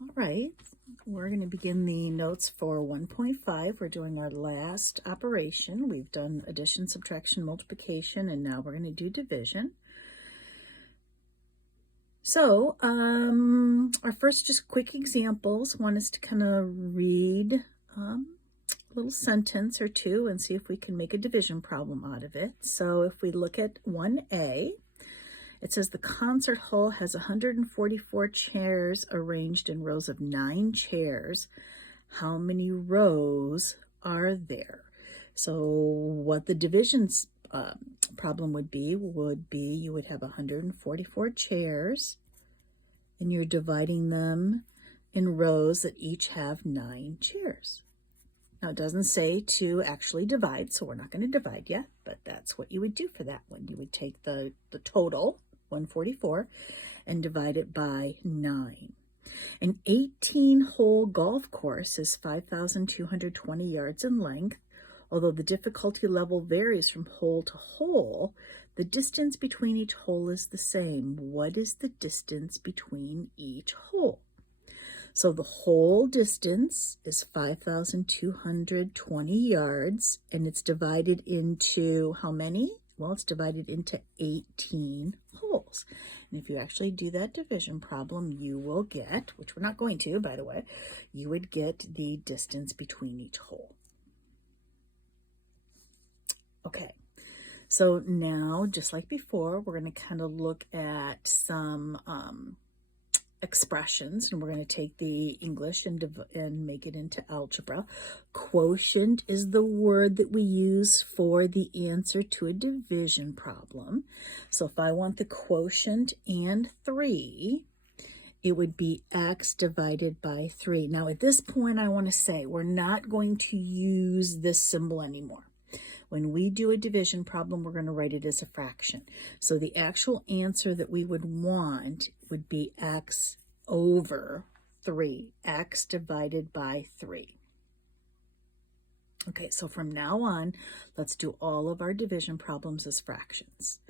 All right, we're going to begin the notes for 1.5. We're doing our last operation. We've done addition, subtraction, multiplication, and now we're going to do division. So our first just quick examples. One is to kind of read a little sentence or two and see if we can make a division problem out of it. So if we look at 1A, it says the concert hall has 144 chairs arranged in rows of 9 chairs. How many rows are there? So what the division problem would be you would have 144 chairs and you're dividing them in rows that each have 9 chairs. Now it doesn't say to actually divide, so we're not going to divide yet, but that's what you would do for that one. You would take the total, 144, and divide it by 9. An 18-hole golf course is 5,220 yards in length. Although the difficulty level varies from hole to hole, the distance between each hole is the same. What is the distance between each hole? So the whole distance is 5,220 yards, and it's divided into how many? Well, it's divided into 18 holes. And if you actually do that division problem, you will get, which we're not going to, by the way, you would get the distance between each hole. Okay, so now, just like before, we're going to kind of look at some expressions, and we're going to take the English and make it into algebra. Quotient is the word that we use for the answer to a division problem. So if I want the quotient and 3, it would be x divided by 3. Now at this point, I want to say we're not going to use this symbol anymore. When we do a division problem, we're going to write it as a fraction. So the actual answer that we would want would be x over 3, x divided by 3. Okay, so from now on, let's do all of our division problems as fractions.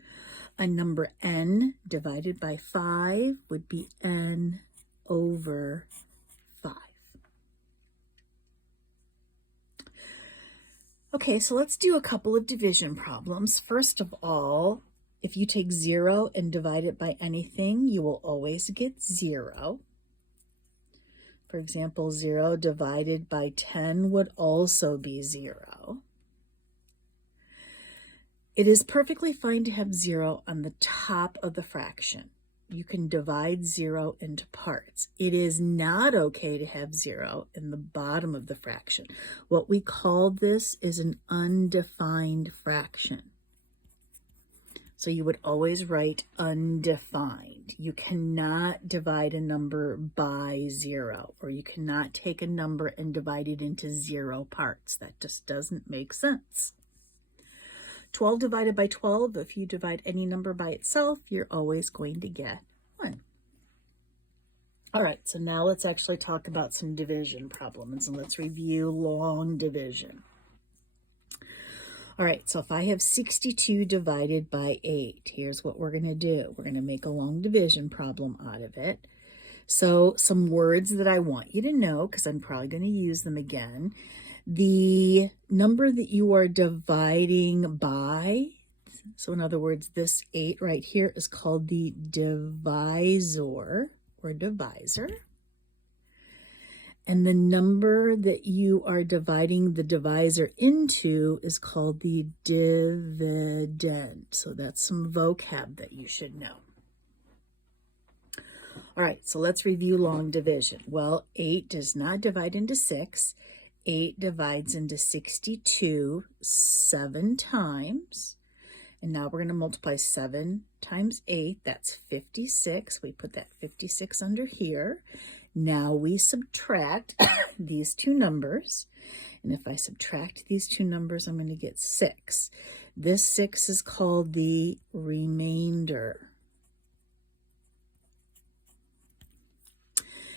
A number n divided by 5 would be n over 5. Okay, so let's do a couple of division problems. First of all, if you take 0 and divide it by anything, you will always get 0. For example, 0 divided by 10 would also be 0. It is perfectly fine to have 0 on the top of the fraction. You can divide 0 into parts. It is not okay to have 0 in the bottom of the fraction. What we call this is an undefined fraction. So you would always write undefined. You cannot divide a number by 0, or you cannot take a number and divide it into 0 parts. That just doesn't make sense. 12 divided by 12, if you divide any number by itself, you're always going to get 1. All right, so now let's actually talk about some division problems, and let's review long division. All right, so if I have 62 divided by 8, here's what we're going to do. We're going to make a long division problem out of it. So some words that I want you to know, because I'm probably going to use them again. The number that you are dividing by, so in other words, this 8 right here is called the divisor or divisor. And the number that you are dividing the divisor into is called the dividend. So that's some vocab that you should know. All right, so let's review long division. Well, 8 does not divide into 6. 8 divides into 62 7 times. And now we're going to multiply 7 times 8. That's 56. We put that 56 under here. Now we subtract these two numbers. And if I subtract these two numbers, I'm going to get 6. This 6 is called the remainder.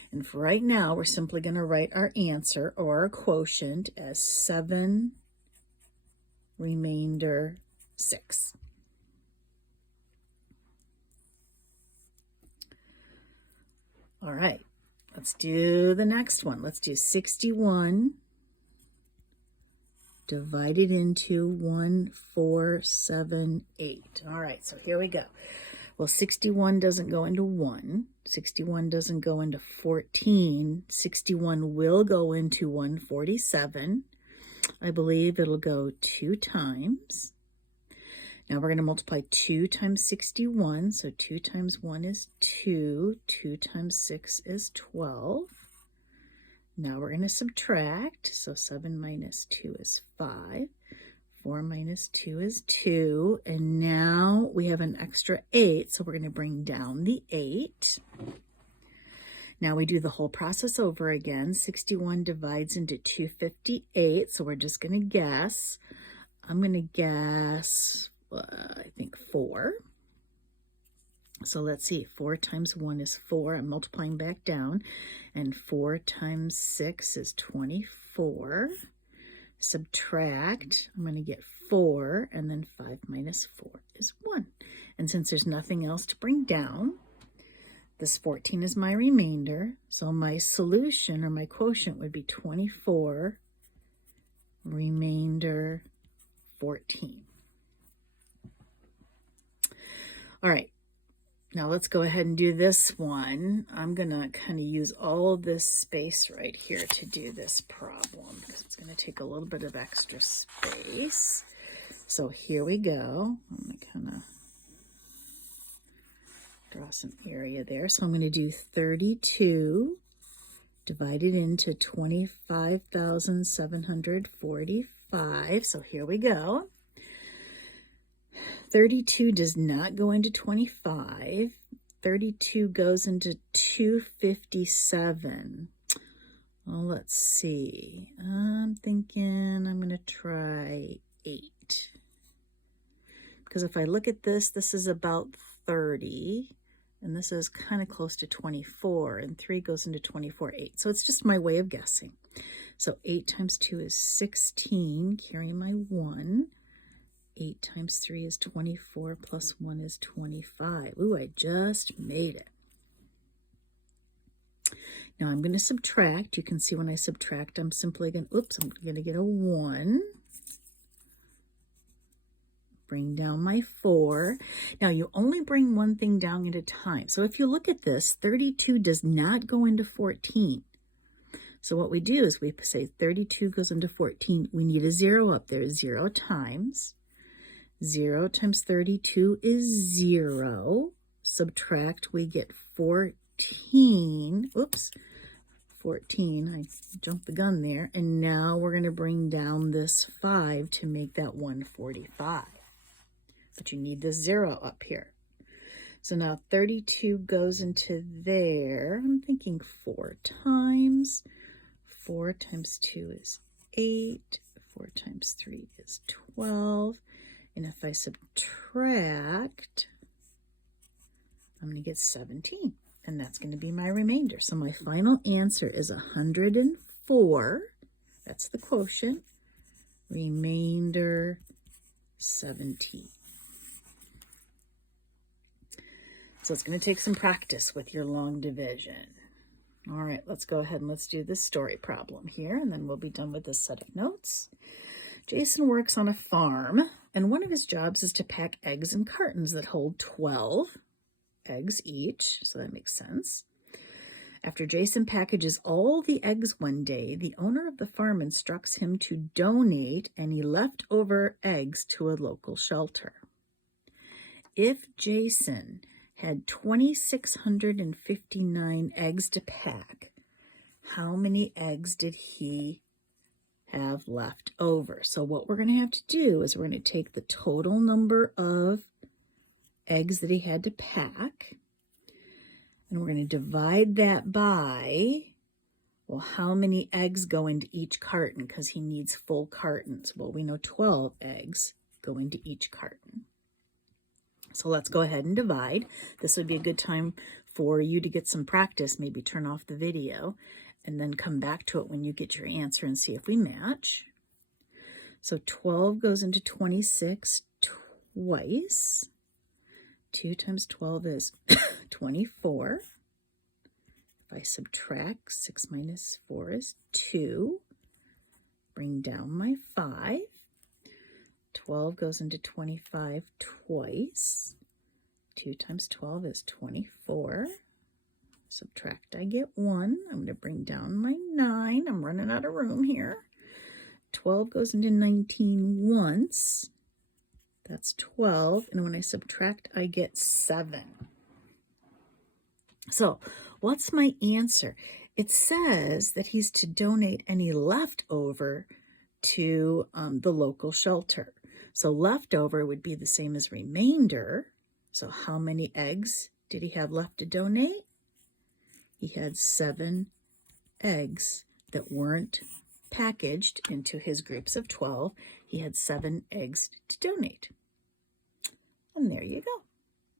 And for right now, we're simply going to write our answer or our quotient as 7 remainder 6. All right, let's do the next one. Let's do 61 divided into 1478. All right, so here we go. Well, 61 doesn't go into 1. 61 doesn't go into 14. 61 will go into 147. I believe it'll go 2 times. Now we're going to multiply 2 times 61. So 2 times 1 is 2. 2 times 6 is 12. Now we're going to subtract. So 7 minus 2 is 5. 4 minus 2 is 2. And now we have an extra 8. So we're going to bring down the 8. Now we do the whole process over again. 61 divides into 258. So we're just going to guess. I'm going to guess, I think 4. So let's see, 4 times 1 is 4. I'm multiplying back down. And 4 times 6 is 24. Subtract, I'm going to get 4, and then 5 minus 4 is 1. And since there's nothing else to bring down, this 14 is my remainder. So my solution, or my quotient, would be 24, remainder 14. All right. Now let's go ahead and do this one. I'm going to kind of use all of this space right here to do this problem because it's going to take a little bit of extra space. So here we go. I'm going to kind of draw some area there. So I'm going to do 32 divided into 25,745. So here we go. 32 does not go into 25. 32 goes into 257. Well, let's see. I'm thinking I'm going to try 8. Because if I look at this, this is about 30. And this is kind of close to 24. And 3 goes into 24, 8. So it's just my way of guessing. So 8 times 2 is 16. Carry my 1. 8 times 3 is 24, plus 1 is 25. Ooh, I just made it. Now I'm going to subtract. You can see when I subtract, I'm simply going to, I'm going to get a 1. Bring down my 4. Now you only bring one thing down at a time. So if you look at this, 32 does not go into 14. So what we do is we say 32 goes into 14. We need a 0 up there, 0 times. 0 times 32 is 0. Subtract, we get 14. Oops, 14. I jumped the gun there. And now we're going to bring down this 5 to make that 145. But you need this 0 up here. So now 32 goes into there. I'm thinking 4 times. 4 times 2 is 8. 4 times 3 is 12. And if I subtract, I'm going to get 17. And that's going to be my remainder. So my final answer is 104. That's the quotient. Remainder 17. So it's going to take some practice with your long division. All right, let's go ahead and let's do this story problem here, and then we'll be done with this set of notes. Jason works on a farm, and one of his jobs is to pack eggs in cartons that hold 12 eggs each, so that makes sense. After Jason packages all the eggs one day, the owner of the farm instructs him to donate any leftover eggs to a local shelter. If Jason had 2,659 eggs to pack, how many eggs did he have left over? So what we're going to have to do is we're going to take the total number of eggs that he had to pack, and we're going to divide that by, well, how many eggs go into each carton, because he needs full cartons. Well, we know 12 eggs go into each carton. So let's go ahead and divide. This would be a good time for you to get some practice, maybe turn off the video, and then come back to it when you get your answer and see if we match. So 12 goes into 26 twice. 2 times 12 is 24. If I subtract 6 minus 4 is 2. Bring down my 5. 12 goes into 25 twice. 2 times 12 is 24. Subtract, I get 1. I'm going to bring down my 9. I'm running out of room here. 12 goes into 19 once. That's 12. And when I subtract, I get 7. So what's my answer? It says that he's to donate any leftover to the local shelter. So leftover would be the same as remainder. So how many eggs did he have left to donate? He had 7 eggs that weren't packaged into his groups of 12. He had 7 eggs to donate. And there you go.